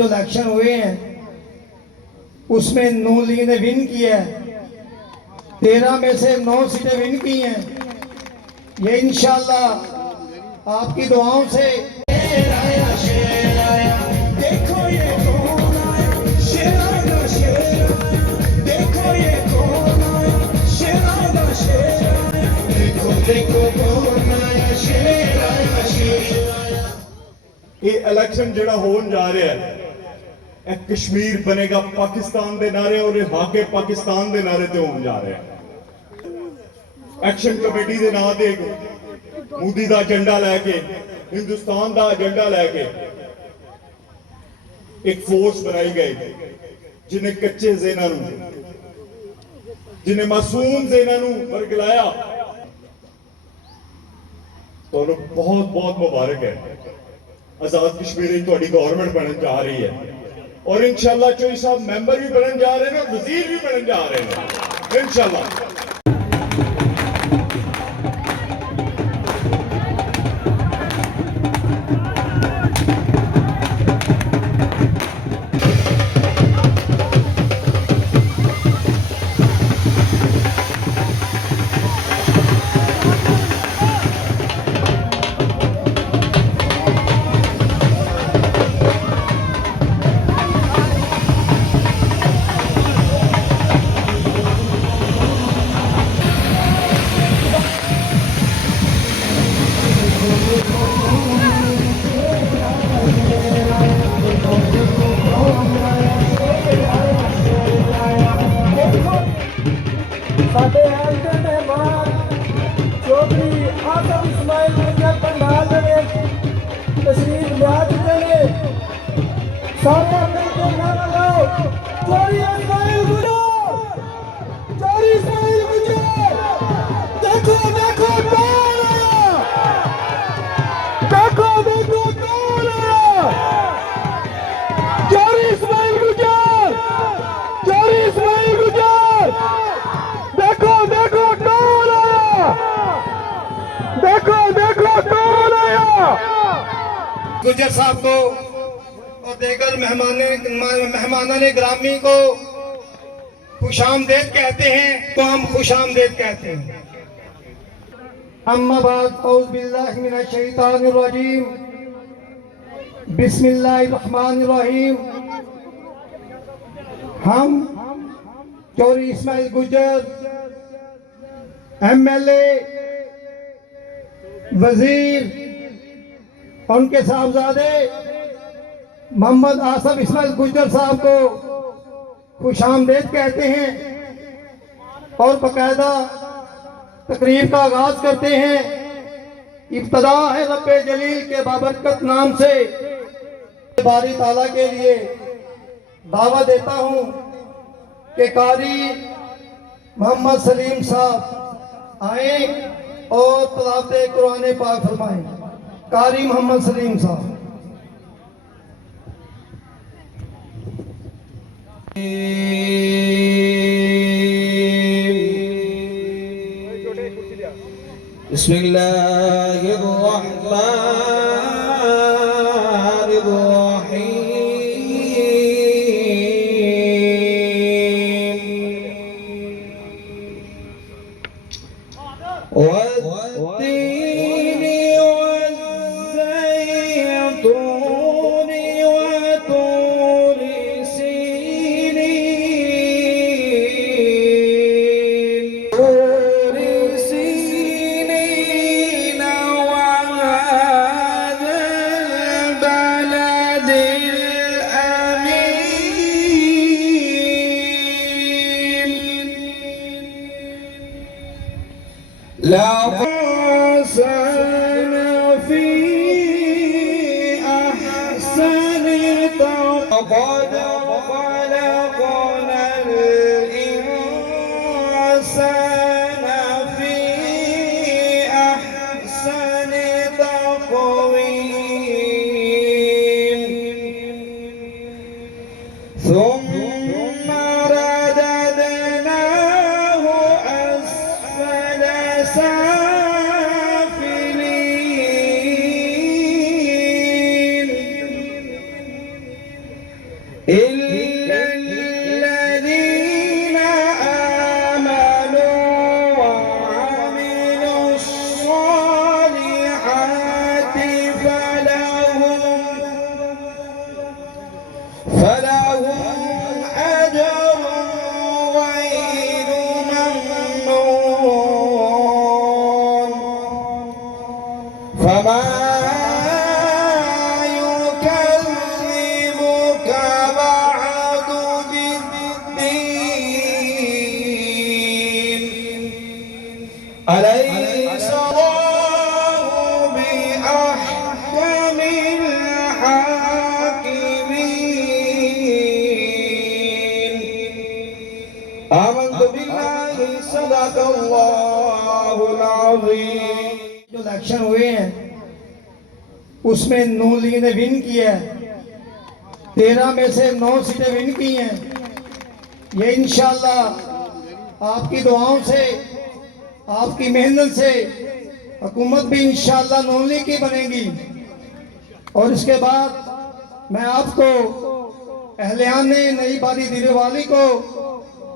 जो इलेक्शन हुए हैं उसमें नून लीग ने विन किया है, 13 में से 9 सीटें विन की हैं। ये इंशाल्लाह आपकी दुआओं से देखो ये कौन आया, शेरा शेर आया, देखो ये कौन आया, शेरा शेर आया, देखो देखो कौन आया, शेरा शेर आया। ये इलेक्शन जिहड़ा होण जा रहा है, कश्मीर बनेगा पाकिस्तान के नारे और हाके पाकिस्तान के नारे ते होने जा रहा है। एक्शन कमेटी के नाम से मोदी का एजेंडा लैके, हिंदुस्तान का एजेंडा लैके एक फोर्स बनाई गई जिन्हें कच्चे ज़हनां नूं, जिन्हें मासूम ज़हनां नूं बरगलाया। तो बहुत बहुत मुबारक है। आजाद कश्मीर तुहाडी गवर्नमेंट बनने जा रही है और इंशाल्लाह चोई साहब मेंबर भी बनने जा रहे हैं, वजीर भी बनने जा रहे हैं इंशाल्लाह। साडे हल्के मेहमान चौधरी आसम इस्माइल गुजर पंडाल दे तशरीफ लिया चुके हैं। सारे मिलकर नारा लगाओ, चौधरी इस्माइल गुजर, चौधरी इस्माइल गुजर। देखो देखो कौन आया, देखो देखो कौन आया, चौधरी इस्माइल गुजर, चौधरी इस्माइल गुजर। देखो देखो कौन आया, देखो देखो कौन आया। गुजर साहब को और देगर मेहमानाने ग्रामी को खुशामदेद कहते हैं, तो हम खुशामदेद कहते हैं। अम्मा बाद औज़ बिल्लाहि मिनश शैतानिर रजीम, बिस्मिल्लाहिर रहमानिर रहीम। हम चौधरी इस्माइल गुजर एमएलए, वजीर, उनके साहबजादे मोहम्मद आसफ इस्माइल गुजर साहब को खुशामदेद कहते हैं और बाकायदा तकरीब का आगाज करते हैं। इब्तदा है रब्बे जलील के बाबरकत नाम से। बारी ताला के लिए दावा देता हूँ कि कारी मोहम्मद सलीम साहब आए और तलावत कुरान पाक फरमाएं। कारी मोहम्मद सलीम साहब। والتين والزيتون وطور سينين، طور سينين وهذا البلد الأمين. لقد في أحسن لقد خلقنا الإنسان في أحسن تقويم ثم رددناه أسفل سافلين العظيم जो इलेक्शन हुए हैं उसमें नून लीग ने विन किया है, 13 में से 9 सीटें विन की हैं। ये इंशाल्लाह आपकी दुआओं से, आपकी मेहनत से हुकूमत भी इंशाल्लाह नून लीग की बनेगी। और इसके बाद मैं आपको अहलियाने नई बारी दिलवाली को,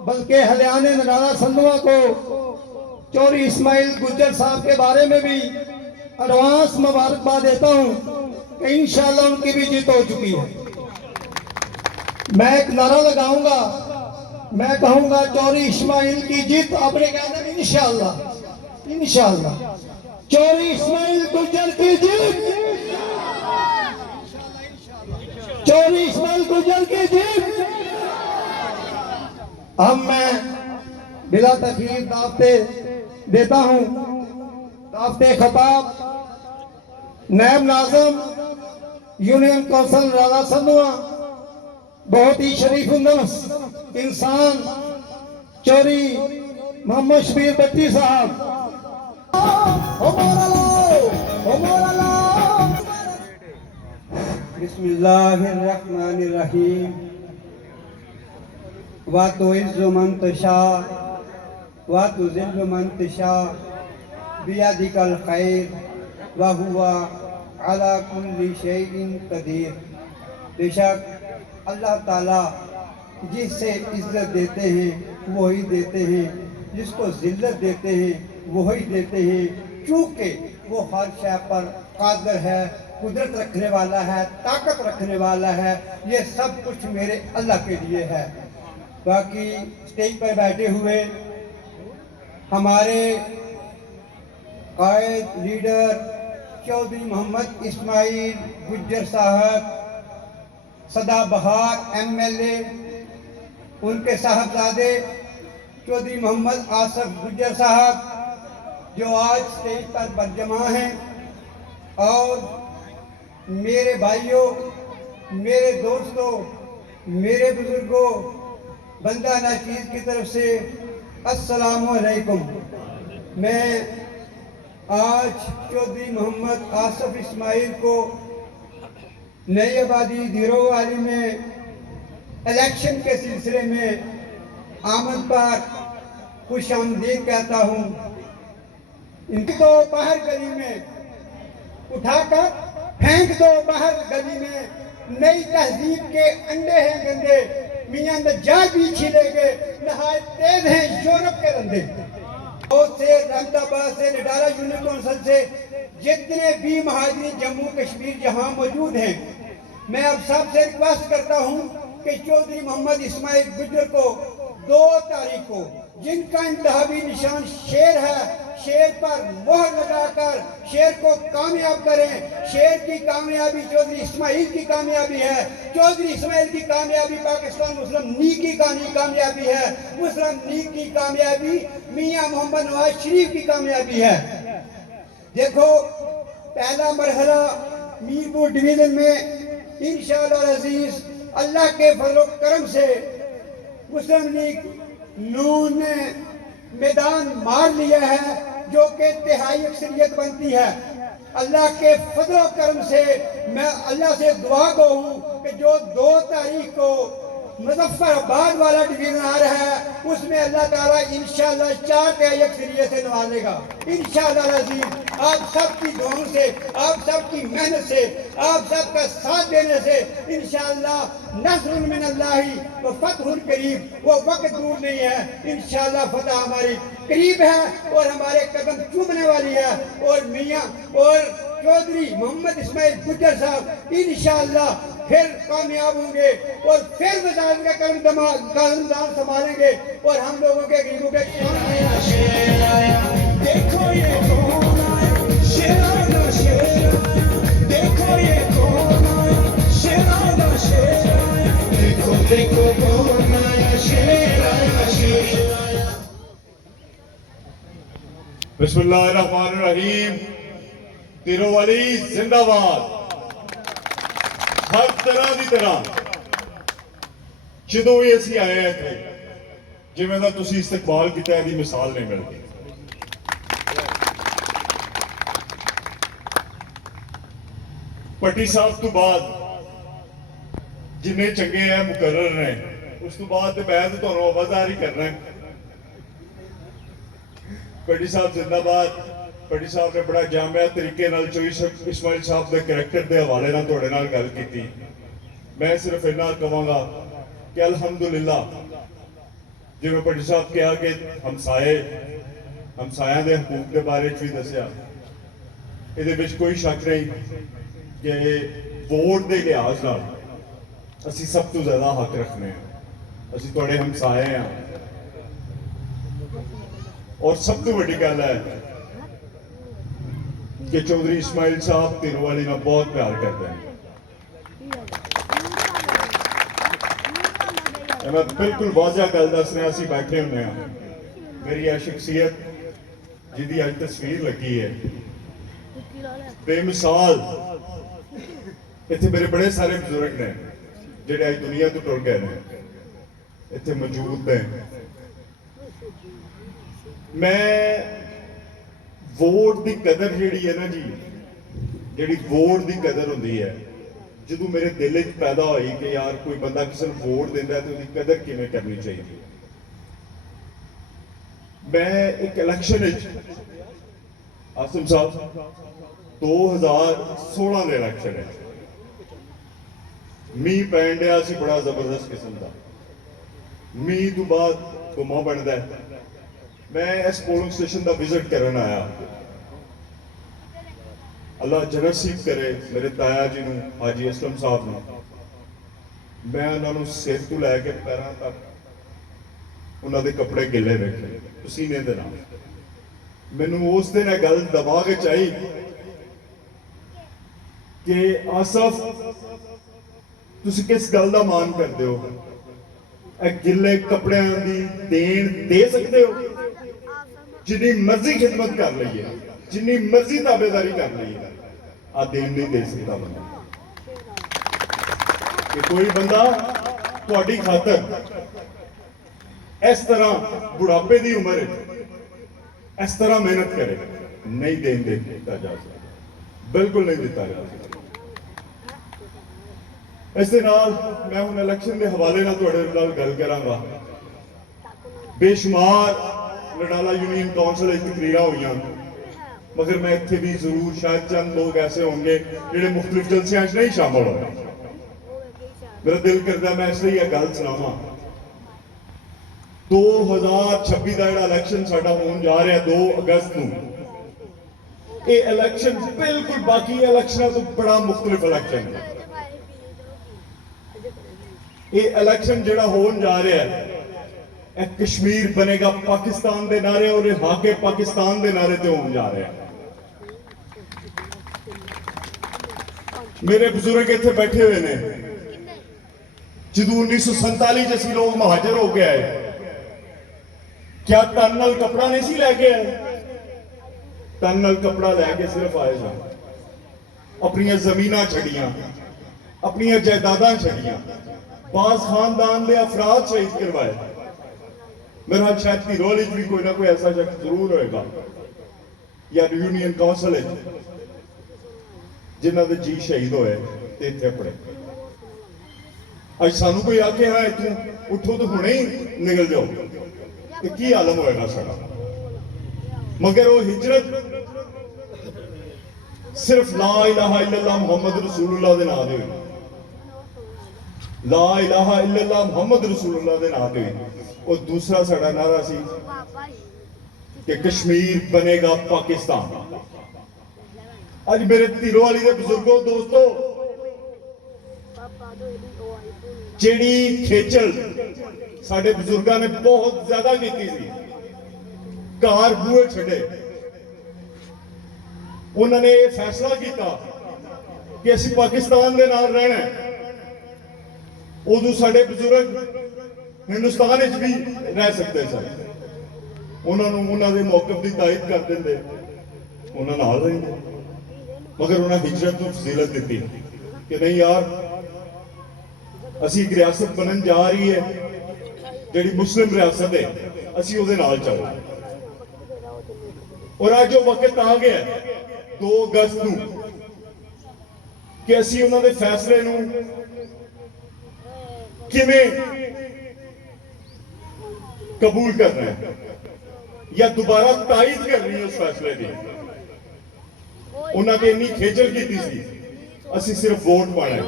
बल्कि अहलियाने नराला संधवा को, चौधरी इस्माइल गुज्जर साहब के बारे में भी एडवांस मुबारकबाद देता हूं कि इंशाल्लाह उनकी भी जीत हो चुकी है। मैं एक नारा लगाऊंगा, मैं कहूंगा चौधरी इस्माइल की जीत, आपने कहना इंशाल्लाह, इंशाल्लाह चौधरी इस्माइल गुज्जर की जीत, चौधरी इस्माइल गुज्जर की जीत। अब मैं बिला तखीर दावते देता हूं, दावते खिताब नायब नाज़िम यूनियन कौंसिल राला संधवा, बहुत ही शरीफ नफ्स इंसान चौधरी मोहम्मद शबीर भट्टी साहब। बिस्मिल्लाहिर्रहमानिर्रहीम। व तुइज़्ज़ु मन तशा व तुज़िल्लु मन तशा बियदिकल खैर व हुवा अला कुल्ली शैइन कदीर। बेशक अल्लाह ताला जिससे इज्जत देते हैं वही देते हैं, जिसको जिल्लत देते हैं वही देते हैं, चूँकि वो हर शय पर कादिर है, कुदरत रखने वाला है, ताकत रखने वाला है। ये सब कुछ मेरे अल्लाह के लिए है। बाकी स्टेज पर बैठे हुए हमारे कायद लीडर चौधरी मोहम्मद इस्माइल गुज्जर साहब, सदाबहार MLA, उनके साहबजादे चौधरी मोहम्मद आसफ गुज्जर साहब जो आज स्टेज पर बरजमा हैं, और मेरे भाइयों, मेरे दोस्तों, मेरे बुजुर्गों, बंदा नाचीज़ की तरफ से अस्सलामु अलैकुम। मैं आज चौधरी मोहम्मद आसफ इस्माइल को नई आबादी धीरोवाली में इलेक्शन के सिलसिले में आमद पर खुश आमदीद कहता हूँ। इनकी तो बाहर गली में उठाकर फेंक दो, बाहर गली में नई तहजीब के अंडे हैं गंदे, मियां नज्जार भी छिलेंगे, नहायत तेज हैं यूरोप के रंदे। और से अहमदाबाद से निडाला यूनियन कौंसिल से जितने भी महाजरीन जम्मू कश्मीर जहां मौजूद हैं, मैं अब सबसे रिक्वेस्ट करता हूं कि चौधरी मोहम्मद इस्माइल गुज्जर को 2 तारीख को, जिनका इंतहाबी निशान शेर है, शेर पर मोहर लगाकर शेर को कामयाब करें। शेर की कामयाबी चौधरी इस्माइल की कामयाबी है। चौधरी इस्माइल की कामयाबी पाकिस्तान मुस्लिम लीग की कामयाबी है। मुस्लिम लीग की कामयाबी मियां मोहम्मद नवाज शरीफ की कामयाबी है। देखो, पहला मरहला मीरपुर डिवीजन में इंशाअल्लाह अजीज अल्लाह के फजल करम से मुस्लिम लीग नून ने मैदान मार लिया है, जो कि तिहाई अक्सरियत बनती है। अल्लाह के फजल करम से मैं अल्लाह से दुआ गो हूँ कि जो 2 तारीख को मुजफ्फराबाद वाला डिवीजन आ रहा है, उसमें अल्लाह ताला इंशाअल्लाह 4 तिहाई अक्सरियत से नवाजेगा इंशाअल्लाह अजीज। आप सबकी दुआओं से, आप सबकी मेहनत से, आप सबका साथ देने से इंशाअल्लाह नस्रुन मिनल्लाहि व फतहुन करीब, वो वक्त दूर नहीं है। इंशाअल्लाह फतह हमारी करीब है और हमारे कदम चूमने वाली है। और मियां और चौधरी मोहम्मद इस्माइल गुज्जर साहब इंशाअल्लाह फिर कामयाब होंगे और फिर वज़ारत का कदमदान संभालेंगे और हम लोगों के गरीबों के शेर आया, देखो ये कौन आया, शेराना शेर आया, देखो ये कौन आया, शेराना शेर आया, देखो देखो कौन आया, शेर आया, शेर आया। बिस्मिल्लाहिर्रहमानिर्रहीम। तिरुवाली जिंदाबाद। हर तरह की तरह ਜਦੋਂ ਵੀ ਅਸੀਂ ਆਏ ਆ ਇੱਥੇ, ਜਿਵੇਂ ਦਾ ਤੁਸੀਂ ਇਸਤਕਬਾਲ ਕੀਤਾ, ਇਹਦੀ ਮਿਸਾਲ ਨਹੀਂ ਮਿਲਦੀ। ਪੱਟੀ ਸਾਹਿਬ ਤੋਂ ਬਾਅਦ ਜਿੰਨੇ ਚੰਗੇ ਆ ਮੁਕਰਰ ਨੇ, ਉਸ ਤੋਂ ਬਾਅਦ ਤੇ ਮੈਂ ਤਾਂ ਤੁਹਾਨੂੰ ਆਵਾਜ਼ਾਰ ਹੀ ਕਰਨਾ ਹੈ। ਪੱਟੀ ਸਾਹਿਬ ਜ਼ਿੰਦਾਬਾਦ। ਪੱਟੀ ਸਾਹਿਬ ਨੇ ਬੜਾ ਜਾਮਿਆ ਤਰੀਕੇ ਨਾਲ ਚੋਈ ਇਸਮਾਇਲ ਸਾਹਿਬ ਦੇ ਕਰੈਕਟਰ ਦੇ ਹਵਾਲੇ ਨਾਲ ਤੁਹਾਡੇ ਨਾਲ ਗੱਲ ਕੀਤੀ। ਮੈਂ ਸਿਰਫ ਇੰਨਾ ਕਹਾਂਗਾ ਕਿ ਅਲਹਮਦੁਲਿਲਾ, ਜਿਵੇਂ ਪੱਟੀ ਸਾਹਿਬ ਕਿਹਾ ਕਿ ਹਮਸਾਇਆਂ ਦੇ ਹਕੂਕ ਦੇ ਬਾਰੇ ਚ ਵੀ ਦੱਸਿਆ, ਇਹਦੇ ਵਿੱਚ ਕੋਈ ਸ਼ੱਕ ਨਹੀਂ ਕਿ ਵੋਟ ਦੇ ਲਿਹਾਜ਼ ਨਾਲ ਅਸੀਂ ਸਭ ਤੋਂ ਜ਼ਿਆਦਾ ਹੱਕ ਰੱਖਦੇ ਹਾਂ। ਅਸੀਂ ਤੁਹਾਡੇ ਹਮਸਾਏ ਹਾਂ। ਔਰ ਸਭ ਤੋਂ ਵੱਡੀ ਗੱਲ ਹੈ ਕਿ ਚੌਧਰੀ ਇਸਮਾਇਲ ਸਾਹਿਬ ਧੀਰੋਵਾਲੀ ਨਾਲ ਬਹੁਤ ਪਿਆਰ ਕਰਦੇ ਹਨ। मैं बिल्कुल वाज़ह गल दस रहा, ਅਸੀਂ बैठे ਹੁੰਦੇ ਹਾਂ। मेरी यह शख्सियत जिहदी अज तस्वीर लगी है बेमिसाल। इत्थे मेरे बड़े सारे बुजुर्ग ने जिहड़े अज दुनिया तो टुर गए ने, इत्थे मौजूद ने। मैं वोट की कदर जिहड़ी है ना जी, जिहड़ी वोट की कदर हुंदी है, ਜਦੋਂ ਮੇਰੇ ਦਿਲ 'ਚ ਪੈਦਾ ਹੋਈ ਕਿ ਯਾਰ ਕੋਈ ਬੰਦਾ ਕਿਸੇ ਨੂੰ ਵੋਟ ਦਿੰਦਾ ਤੇ ਉਹਦੀ ਕਦਰ ਕਿਵੇਂ ਕਰਨੀ ਚਾਹੀਦੀ। ਮੈਂ ਇੱਕ ਇਲੈਕਸ਼ਨ ਵਿੱਚ ਆਸਮ ਸਾਹਿਬ 2016 ਦੇ ਇਲੈਕਸ਼ਨ ਵਿੱਚ ਮੀਂਹ ਪੈਣ ਡਿਆ ਸੀ ਬੜਾ ਜ਼ਬਰਦਸਤ ਕਿਸਮ ਦਾ। ਮੀਂਹ ਤੋਂ ਬਾਅਦ ਗੁੰਮਾ ਬਣਦਾ। ਮੈਂ ਇਸ ਪੋਲਿੰਗ ਸਟੇਸ਼ਨ ਦਾ ਵਿਜ਼ਿਟ ਕਰਨ ਆਇਆ। अल्लाह जनसीब करे मेरे ताया जी नूं, हाजी असलम साहब नूं, मैं उन्होंने सिर तो लैके पैरों तक उन्होंने कपड़े गिले वेखे पसीने दे नाल। मैनूं उस दिन यह गल दबा के चाही कि आसफ तुसीं किस गल दा मान करदे हो? ਇਹ गिले कपड़ियां दी देन दे सकते हो? जिन्नी मर्जी खिदमत कर लईए, जिन्नी मर्जी ताबेदारी कर लईए, आ देन नहीं दे सकता बंदा। कि कोई बंदा तुहाडी खातर इस तरह बुढ़ापे की उम्र इस तरह मेहनत करे, नहीं देन दिता जा सकता, बिल्कुल नहीं दिता जा सकता। इस दे नाल मैं हुण इलैक्शन के हवाले नाल तुहाडे नाल गल करांगा। बेशुमार लडाला यूनियन कौंसल तकरीरां होईयां, मगर मैं इत्थे भी जरूर शायद चंद लोग ऐसे होंगे जिहड़े मुख्तलिफ जलसियां च नहीं शामिल होए। मेरा दिल करदा मैं इसलिए यह गल सुनावां। 2026 का जिहड़ा इलैक्शन साडा होण जा रहा 2 अगस्त नूं, ये इलैक्शन बिल्कुल बाकी इलैक्शनां तो बड़ा मुख्तलिफ इलैक्शन है। ये इलैक्शन जिहड़ा होण जा रहा है, कश्मीर बनेगा पाकिस्तान के नारे और हाके पाकिस्तान के नारे ते होने जा रहे हैं। मेरे बुजुर्ग इत्थे बैठे हुए ने। जदों 1947 च असीं लोग महाजर हो गए आए, क्या तन नाल कपड़ा नहीं सी लैके आए? तन नाल कपड़ा लैके सिर्फ आए सन। अपनियां जमीनां छड़ियां, अपनियां जायदादां छड़ियां, बास खानदान के अफराद शहीद करवाए। मेरा शायद धीरोवाली भी कोई ना कोई ऐसा शख्स जरूर होएगा या यूनियन कौंसल जिन्हों के जी शहीद होए ते इत्थे अपने। अज सानू कोई आके हाँ इतों उठो तो हुणे ही निकल जाओ तो की आलम होएगा साडा। मगर वो हिजरत सिर्फ ला इलाहा इल्लल्लाह मुहम्मद रसूलुल्लाह दे नाम ते होई। ला इलाहा इल्लल्लाह मुहम्मद रसूलुल्लाह दे नाम ते होई। और दूसरा साडा नारा सी कि कश्मीर बनेगा पाकिस्तान। आज मेरे धीरोवाली के बुजुर्गों दोस्तों, जिहड़ी खेचल साडे बुजुर्गों ने बहुत ज्यादा की थी, घर बूहे छड़े, उन्होंने ये फैसला किया कि असीं पाकिस्तान के नाल रहना है। उदों साडे बुजुर्ग हिंदुस्तान भी रह सकते सर, उन्होंने मौकफ की तायद कर देंगे, उन्होंने नाल रहिंदे। मगर उन्हें हिजरत को फजीलत दी कि नहीं यार, असी एक रियासत बनन जा रही है जिहड़ी मुस्लिम रियासत है, असी उहदे नाल चलो। और अज वो वक्त आ गया 2 अगस्त नूं ਕਿ ਅਸੀਂ ਉਹਨਾਂ ਦੇ ਫੈਸਲੇ ਨੂੰ ਕਿਵੇਂ ਕਬੂਲ ਕਰਨਾ ਹੈ ਜਾਂ ਦੁਬਾਰਾ ਤਾਇਦ ਕਰਨੀ ਹੈ ਉਸ ਫੈਸਲੇ ਦੀ। ਉਹਨਾਂ ਤੇ ਇੰਨੀ ਖੇਚਲ ਕੀਤੀ ਸੀ, ਅਸੀਂ ਸਿਰਫ ਵੋਟ ਪਾਣਾ ਹੈ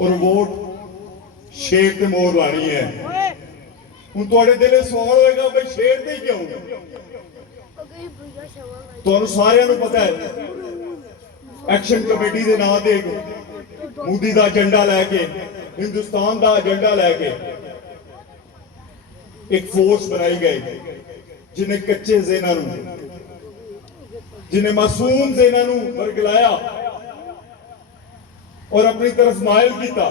ਔਰ ਵੋਟ ਸ਼ੇਰ ਤੇ ਮੋਹਰ ਲਾਣੀ ਹੈ। ਹੁਣ ਤੁਹਾਡੇ ਦਿਲੇ ਸਵਾਲ ਹੋਏਗਾ ਬਈ ਸ਼ੇਰ ਤੇ ਹੀ ਕਿਉਂ? ਤੁਹਾਨੂੰ ਸਾਰਿਆਂ ਨੂੰ ਪਤਾ ਹੈ ਐਕਸ਼ਨ ਕਮੇਟੀ ਦੇ ਨਾਂ ਤੇ ਮੋਦੀ ਦਾ ਏਜੰਡਾ ਲੈ ਕੇ, ਹਿੰਦੁਸਤਾਨ ਦਾ ਏਜੰਡਾ ਲੈ ਕੇ ਇੱਕ ਫੋਰਸ ਬਣਾਈ ਗਈ ਜਿਹਨੇ ਕੱਚੇ ਜ਼ੇਨਾਂ ਨੂੰ, ਜਿਹਨੇ ਮਾਸੂਮ ਜ਼ੇਨਾਂ ਨੂੰ ਵਰਗਲਾਇਆ ਔਰ ਆਪਣੀ ਤਰਫ ਮਾਇਲ ਕੀਤਾ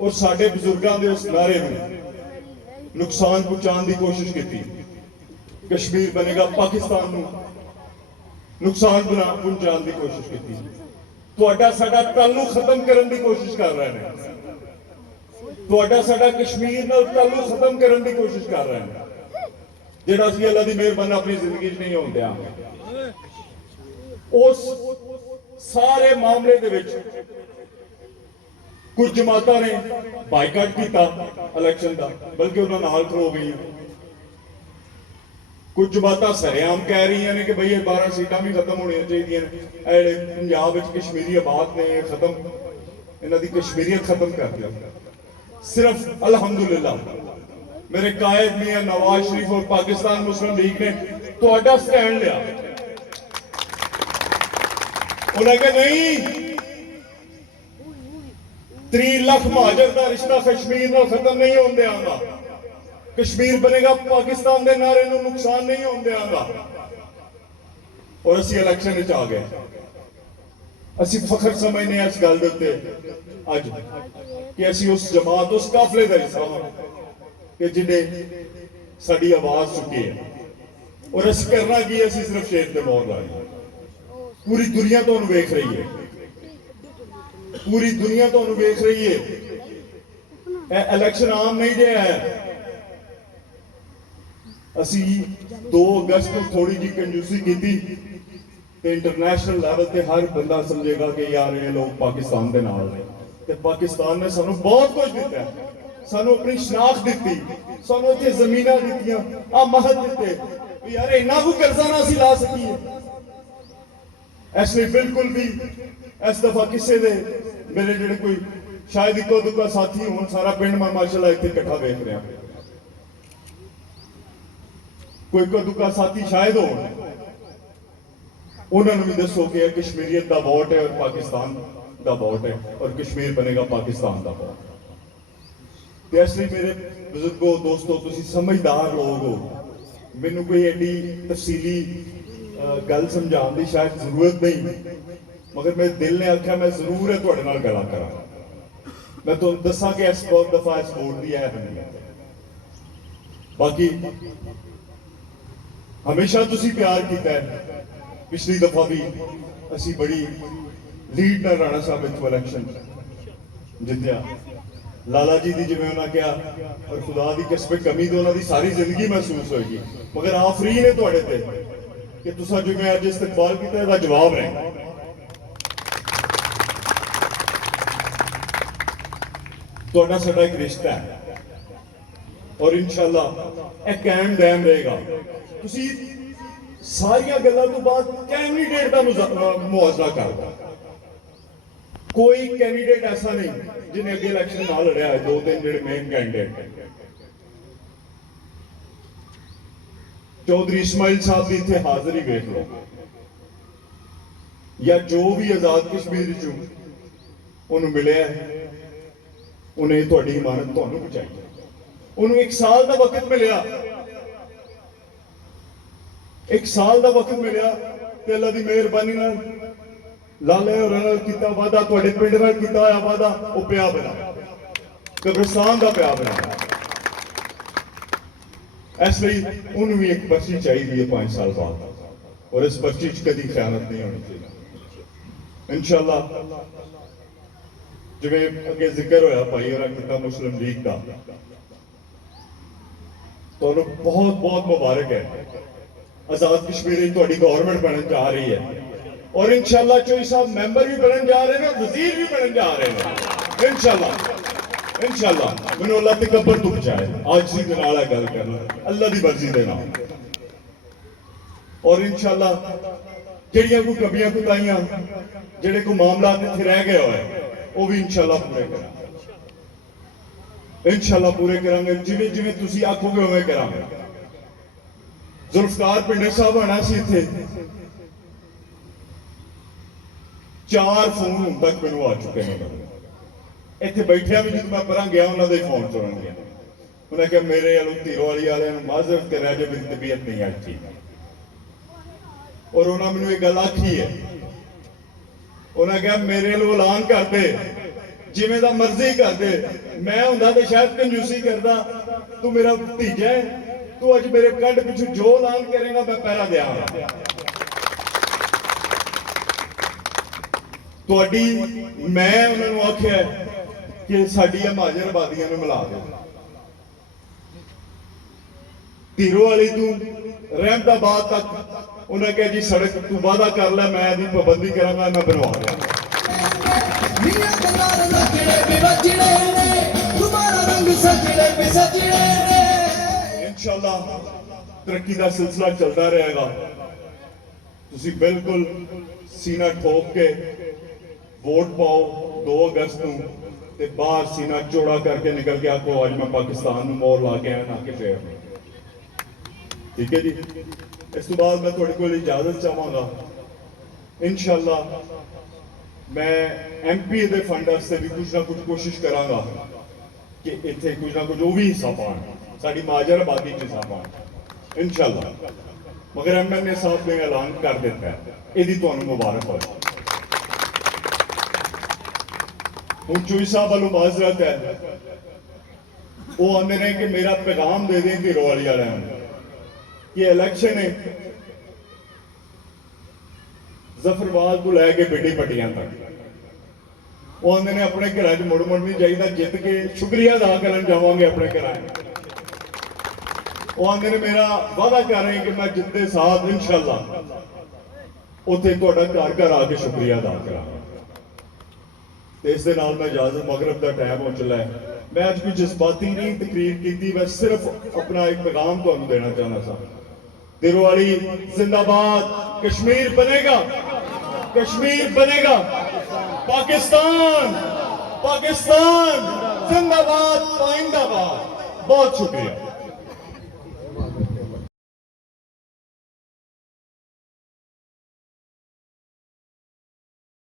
ਔਰ ਸਾਡੇ ਬਜ਼ੁਰਗਾਂ ਦੇ ਉਸ ਨਾਰੇ ਨੂੰ ਨੁਕਸਾਨ ਪਹੁੰਚਾਉਣ ਦੀ ਕੋਸ਼ਿਸ਼ ਕੀਤੀ। ਕਸ਼ਮੀਰ ਬਣੇਗਾ ਪਾਕਿਸਤਾਨ ਨੂੰ ਨੁਕਸਾਨ ਪਹੁੰਚਾਉਣ ਦੀ ਕੋਸ਼ਿਸ਼ ਕੀਤੀ। ਤੁਹਾਡਾ ਸਾਡਾ ਤਾਲੁਕ ਖਤਮ ਕਰਨ ਦੀ ਕੋਸ਼ਿਸ਼ ਕਰ ਰਹੇ ਨੇ। ਤੁਹਾਡਾ ਸਾਡਾ ਕਸ਼ਮੀਰ ਨਾਲ ਤਾਲੁਕ ਖਤਮ ਕਰਨ ਦੀ ਕੋਸ਼ਿਸ਼ ਕਰ ਰਹੇ ਨੇ, ਜਿਹੜਾ ਅਸੀਂ ਅੱਲਾ ਦੀ ਮਿਹਰਬਾਨੀ ਆਪਣੀ ਜ਼ਿੰਦਗੀ 'ਚ ਨਹੀਂ ਹੋਣ ਦਿਆਂਗੇ। ਉਸ ਸਾਰੇ ਮਾਮਲੇ ਦੇ ਵਿੱਚ ਕੁਝ ਜਮਾਤਾਂ ਨੇ ਬਾਈਕਾਟ ਕੀਤਾ ਇਲੈਕਸ਼ਨ ਦਾ, ਬਲਕਿ ਉਹਨਾਂ ਨਾਲ ਖਲੋ ਗਈਆਂ। ਕੁਝ ਜਮਾਤਾਂ ਸਰੇਆਮ ਕਹਿ ਰਹੀਆਂ ਨੇ ਕਿ ਬਈ ਇਹ 12 ਸੀਟਾਂ ਵੀ ਖਤਮ ਹੋਣੀਆਂ ਚਾਹੀਦੀਆਂ ਨੇ, ਇਹ ਜਿਹੜੇ ਪੰਜਾਬ ਵਿੱਚ ਕਸ਼ਮੀਰੀ ਆਬਾਦ ਨੇ ਇਹ ਖਤਮ, ਇਹਨਾਂ ਦੀ ਕਸ਼ਮੀਰੀਅਤ ਖਤਮ ਕਰ ਦਿਓ। ਸਿਰਫ ਅਲਹਮਦੁਲਿल्लाह ਮੇਰੇ ਕਾਇਦ ਮੀਆਂ ਨਵਾਜ਼ ਸ਼ਰੀਫ ਔਰ ਪਾਕਿस्तान मुस्लिम लीग ने ਤੁਹਾਡਾ ਸਟੈਂਡ ਲਿਆ। ਉਹਨਾਂ ਕਹੇ ਨਹੀਂ 3 ਲੱਖ ਮਹਾਜਰ ਦਾ ਰਿਸ਼ਤਾ ਕਸ਼ਮੀਰ ਨਾਲ ਖਤਮ ਨਹੀਂ ਹੋਣ ਦਿਆਂਗਾ। ਕਸ਼ਮੀਰ ਬਣੇਗਾ ਪਾਕਿस्तान ਦੇ ਨਾਰੇ ਨੂੰ ਨੁਕਸਾਨ ਨਹੀਂ ਹੋਣ ਦਿਆਂਗਾ। ਔਰ ਅਸੀਂ ਇਲੈਕਸ਼ਨ ਵਿੱਚ ਆ ਗਏ। ਅਸੀਂ ਫਖਰ ਸਮਝਦੇ ਹਾਂ ਇਸ ਗੱਲ ਦੇ ਉੱਤੇ ਅੱਜ ਕਿ ਅਸੀਂ ਉਸ ਜਮਾਤ, ਉਸ ਕਾਫਲੇ ਦਾ ਹਿੱਸਾ ਹਾਂ ਕਿ ਜਿਹਨੇ ਸਾਡੀ ਆਵਾਜ਼ ਚੁੱਕੀ ਹੈ। ਔਰ ਅਸੀਂ ਕਰਨਾ ਕੀ, ਅਸੀਂ ਸਿਰਫ ਸ਼ੇਰ ਤੇ ਮੋਹਰ ਲਾਣੀ। ਪੂਰੀ ਦੁਨੀਆ ਤੁਹਾਨੂੰ ਵੇਖ ਰਹੀ ਹੈ, ਪੂਰੀ ਦੁਨੀਆ ਤੁਹਾਨੂੰ ਵੇਖ ਰਹੀ ਹੈ। ਇਹ ਇਲੈਕਸ਼ਨ ਆਮ ਨਹੀਂ ਜਿਹਾ ਹੈ। ਅਸੀਂ 2 ਅਗਸਤ ਨੂੰ ਥੋੜੀ ਜਿਹੀ ਕੰਜੂਸੀ ਕੀਤੀ ਤੇ ਇੰਟਰਨੈਸ਼ਨਲ ਲੈਵਲ ਤੇ ਹਰ ਬੰਦਾ ਸਮਝੇਗਾ ਕਿ ਯਾਰ ਇਹ ਲੋਕ ਪਾਕਿस्तान ਦੇ ਨਾਲ ਨੇ। ਤੇ ਪਾਕਿस्तान ਨੇ ਸਾਨੂੰ ਬਹੁਤ ਕੁਝ ਦਿੱਤਾ, ਸਾਨੂੰ ਆਪਣੀ ਸ਼ਨਾਖਤ ਦਿੱਤੀ, ਸਾਨੂੰ ਇੱਥੇ ਜ਼ਮੀਨਾਂ ਦਿੱਤੀਆਂ, ਆ ਮਹਲ ਦਿੱਤੇ। ਯਾਰ ਇੰਨਾ ਕੁ ਕਰਜ਼ਾ ਨਾ ਅਸੀਂ ਲਾ ਸਕੀਏ। ਇਸ ਲਈ ਬਿਲਕੁਲ ਵੀ ਇਸ ਦਫਾ ਕਿਸੇ ਦੇ ਮੇਰੇ ਜਿਹੜੇ ਕੋਈ ਸ਼ਾਇਦ ਇੱਕੋ ਦੁੱਕਾ ਸਾਥੀ ਹੋਣ, ਸਾਰਾ ਪਿੰਡ ਮੈਂ ਮਾਸ਼ਾਅੱਲਾ ਇੱਥੇ ਇਕੱਠਾ ਵੇਖ ਰਿਹਾ, ਕੋਈ ਇੱਕੋ ਦੁੱਕਾ ਸਾਥੀ ਸ਼ਾਇਦ ਹੋਣ, ਉਹਨਾਂ ਨੂੰ ਵੀ ਦੱਸੋ ਕਿ ਇਹ ਕਸ਼ਮੀਰੀਅਤ ਦਾ ਵੋਟ ਹੈ ਔਰ ਪਾਕਿस्तान ਦਾ ਵੋਟ ਹੈ ਔਰ ਕਸ਼ਮੀਰ ਬਣੇਗਾ ਪਾਕਿस्तान ਦਾ ਵੋਟ। ਤੇ ਇਸ ਲਈ ਮੇਰੇ ਬਜ਼ੁਰਗੋ, ਦੋਸਤੋ, ਤੁਸੀਂ ਸਮਝਦਾਰ ਲੋਕ ਹੋ। ਮੈਨੂੰ ਕੋਈ ਐਡੀ ਤਫਸੀਲੀ ਗੱਲ ਸਮਝਾਉਣ ਦੀ ਸ਼ਾਇਦ ਜ਼ਰੂਰਤ ਨਹੀਂ, ਮਗਰ ਮੇਰੇ ਦਿਲ ਨੇ ਆਖਿਆ ਮੈਂ ਜ਼ਰੂਰ ਹੈ ਤੁਹਾਡੇ ਨਾਲ ਗੱਲਾਂ ਕਰਾਂ। ਮੈਂ ਤੁਹਾਨੂੰ ਦੱਸਾਂ ਕਿ ਇਸ ਦਫਾ ਇਸ ਵੋਟ ਦੀ ਅਹਿਮੀਅਤ ਹੈ। ਬਾਕੀ ਹਮੇਸ਼ਾ ਤੁਸੀਂ ਪਿਆਰ ਕੀਤਾ ਹੈ। ਪਿਛਲੀ ਦਫਾ ਵੀ ਅਸੀਂ ਬੜੀ ਲੀਡ ਨਾਲ ਰਾਣਾ ਸਾਹਿਬ ਵਿੱਚ ਇਲੈਕਸ਼ਨ ਜਿੱਤਿਆ। ਲਾਲਾ ਜੀ ਦੀ ਜਿਵੇਂ ਉਹਨਾਂ ਕਿਹਾ ਔਰ ਖੁਦਾ ਦੀ ਕਿਸਮ ਕਮੀ ਤੋਂ ਉਹਨਾਂ ਦੀ ਸਾਰੀ ਜ਼ਿੰਦਗੀ ਮਹਿਸੂਸ ਹੋਏਗੀ, ਮਗਰ ਆਫਰੀਨ ਹੈ ਤੁਹਾਡੇ ਤੇ ਕਿ ਤੁਸੀਂ ਜਿਵੇਂ ਅੱਜ ਇਸਤਕਬਾਲ ਕੀਤਾ ਇਹਦਾ ਜਵਾਬ ਨਹੀਂ। ਤੁਹਾਡਾ ਸਾਡਾ ਇੱਕ ਰਿਸ਼ਤਾ ਹੈ ਔਰ ਇਨਸ਼ਾਅੱਲਾ ਇਹ ਕਾਇਮ ਦائم ਰਹੇਗਾ। ਤੁਸੀਂ ਸਾਰੀਆਂ ਗੱਲਾਂ ਤੋਂ ਬਾਅਦ ਕੈਂਡੀਡੇਟ ਦਾ ਮੁਆਵਜ਼ਾ ਕਰਦਾ। ਕੋਈ ਕੈਂਡੀਡੇਟ ਐਸਾ ਨਹੀਂ ਜਿਹਨੇ ਅੱਗੇ ਇਲੈਕਸ਼ਨ ਨਾਲ ਲੜਿਆ ਹੈ। 2-3 ਜਿਹੜੇ ਮੇਨ ਕੈਂਡੀਡੇਟ, ਚੌਧਰੀ ਇਸਮਾइल ਸਾਹਿਬ ਦੀ ਇੱਥੇ ਹਾਜ਼ਰੀ ਵੇਖ ਲਓ, ਜਾਂ ਜੋ ਵੀ ਆਜ਼ਾਦ ਕਸ਼ਮੀਰ ਚੋਂ ਉਹਨੂੰ ਮਿਲਿਆ, ਉਹਨੇ ਤੁਹਾਡੀ ਇਮਾਨਤ ਤੁਹਾਨੂੰ ਪਹੁੰਚਾਈ। ਉਹਨੂੰ 1 ਸਾਲ ਦਾ ਵਕਤ ਮਿਲਿਆ, 1 ਸਾਲ ਦਾ ਵਕਤ ਮਿਲਿਆ ਤੇ ਅੱਲਾ ਦੀ ਮਿਹਰਬਾਨੀ ਨਾਲ ਲਾਲੇ ਹੋਰਾਂ ਨਾਲ ਕੀਤਾ ਵਾਦਾ, ਤੁਹਾਡੇ ਪਿੰਡ ਨਾਲ ਕੀਤਾ ਹੋਇਆ ਵਾਦਾ ਉਹ ਪਿਆ ਬਣਾ, ਕਬਰਸਤਾਨ ਦਾ ਪਿਆ ਬਣਾ। ਇਸ ਲਈ ਉਹਨੂੰ ਵੀ ਇੱਕ ਬਖਸ਼ੀ ਚਾਹੀਦੀ ਹੈ 5 ਸਾਲ ਬਾਅਦ, ਔਰ ਇਸ ਬਖਸ਼ੀ 'ਚ ਕਦੀ ਖਿਆਨਤ ਨਹੀਂ ਹੋਣੀ ਚਾਹੀਦੀ। ਇਨਸ਼ਾਅੱਲਾ ਜਿਵੇਂ ਅੱਗੇ ਜ਼ਿਕਰ ਹੋਇਆ ਭਾਈ ਹੋਰਾਂ ਕੀਤਾ ਮੁਸਲਿਮ ਲੀਗ ਦਾ, ਤੁਹਾਨੂੰ ਬਹੁਤ ਬਹੁਤ ਮੁਬਾਰਕ ਹੈ। ਆਜ਼ਾਦ ਕਸ਼ਮੀਰ ਦੀ ਤੁਹਾਡੀ ਗਵਰਨਮੈਂਟ ਬਣਨ ਜਾ ਰਹੀ ਹੈ और इंशाल्लाह चोई साहब मेंबर भी बनन जा रहे हैं, वजीर भी बनन जा रहे हैं इंशाल्लाह। इंशाल्लाह मैंने अल्लाह तकबर तो बचाए आज सी दिन वाला गल करना अल्लाह की मर्जी दे नाम। और इंशाल्लाह जड़ियां कोई कमियां कुताइयां जेड़े को मामला इत्थे रह गए होए वो भी इंशाल्लाह पूरे करांगे, इंशाल्लाह पूरे करांगे। जिवें जिवें तुसीं आखोगे उवें करांगे। जुल्फकार पिंडे साहब आना सी इत्थे, 4 फोन हुण तक मैनूं आ चुके हैं। इत्थे बैठिया भी जदों मैं परां गया उन्हां दे फोन चुनन गया, उन्हें कहा मेरे वालों धीरोवाली वालियां नूं माज़रत करा जो मेरी तबीयत नहीं आज ठीक। और उन्होंने मैनूं एक गल आखी है, उन्हें कहा मेरे वालों ऐलान कर दे जिवें दा मर्जी कर दे, मैं हुंदा ते शायद कंजूसी करदा, तू मेरा भतीजा है, तू अज मेरे कंड पिछू जो ऐलान करेगा मैं पैरा देंगा। तुहाडी मैं उन्होंने आख्या कि साडी महाजर आबादियां नूं मिला दो, धीरोवाली तू रहमदाबाद तक। उन्हें कहा जी सड़क तू वादा कर ले, मैं दी पाबंदी करांगा, मैं बनवा देंगा। इंशाल्लाह तरक्की का सिलसिला चलता रहेगा। तुसी बिल्कुल सीना ठोक के वोट पाओ 2 अगस्त को, ते बाहर सीना चौड़ा करके निकल के आखो आज मैं पाकिस्तान में मोहर ला के आया ना कि फिर ठीक है जी। इस तो बाद मैं थोड़ी को इजाजत चाहवागा। इंशाल्लाह मैं MP के फंड वास्ते भी कुछ ना कुछ कोशिश करांगा कि इत्थे कुछ ना कुछ वो भी हिस्सा पान, साड़ी महाजर आबादी च हिस्सा पान इंशाल्लाह। मगर MNA साहब ने ऐलान कर दिता है, यदि तुहानू मुबारक हो। हुण चोई साहब वालों माजरत है, वो आंदे ने कि मेरा पैगाम दे दें धीरोवाली वालियां नूं कि इलेक्शन है जफरवाल को लैके बेटी पट्टियां तक, वो आंदे ने अपने घर च मुड़ मुड़ नहीं चाहिए, जित के शुक्रिया अदा करन जावांगे अपने घर। वो आंदे ने मेरा वादा कर रहे हैं कि मैं जितने साथ इंशाल्लाह उत्थे तुहाडा घर घर आके शुक्रिया अदा करांगा। ते इस दे नाल मैं इजाजत, मगरब का टाइम हो चला है। मैं आज कोई जज्बाती नहीं तकरीर की, मैं सिर्फ अपना एक पैगाम तुहानू देना चाहना सा। धीरोवाली जिंदाबाद, कश्मीर बनेगा, कश्मीर बनेगा, पाकिस्तान पाकिस्तान जिंदाबाद, पाइंदाबाद। बहुत शुक्रिया।